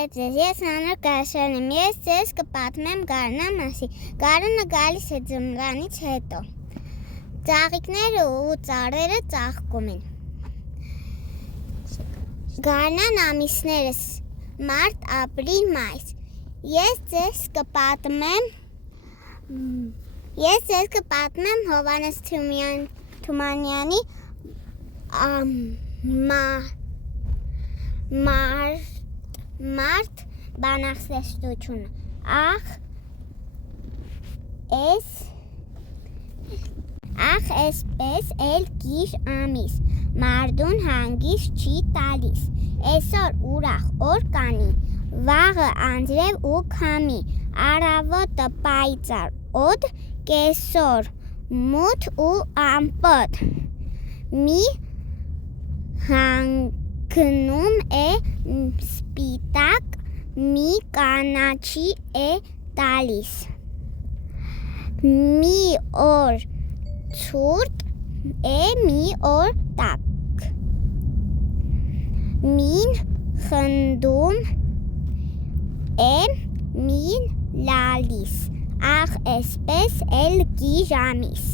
Բարև ձեզ, ես Նանոր Գարշարն եմ, ես ձեզ կպատմեմ գարնա մասին, գարնը գալիս է ձմրանից հետո, ծաղիկները ու ծառերը ծաղկում են, գարնան ամիսներս մարտ, ապրիլ, մայիս, ես ձեզ կպատմեմ Հովհաննես Թումանյանի Մարտ բանաստեղծությունը, ախ էսպես էլ գիր ամիս, մարդուն հանգիստ չի տալիս, այսօր ուրախ օր կանի, վաղը անձրև ու քամի, առավոտը պայծառ օդ, կեսօր մութ ու ամպոտ, մի հանգնում է սպիտակ, մի կանաչի է տալիս, մի օր ցուրտ է, մի օր տաք, մին խնդում է, մին լալիս, ախ էսպես էլ գիր ամիս։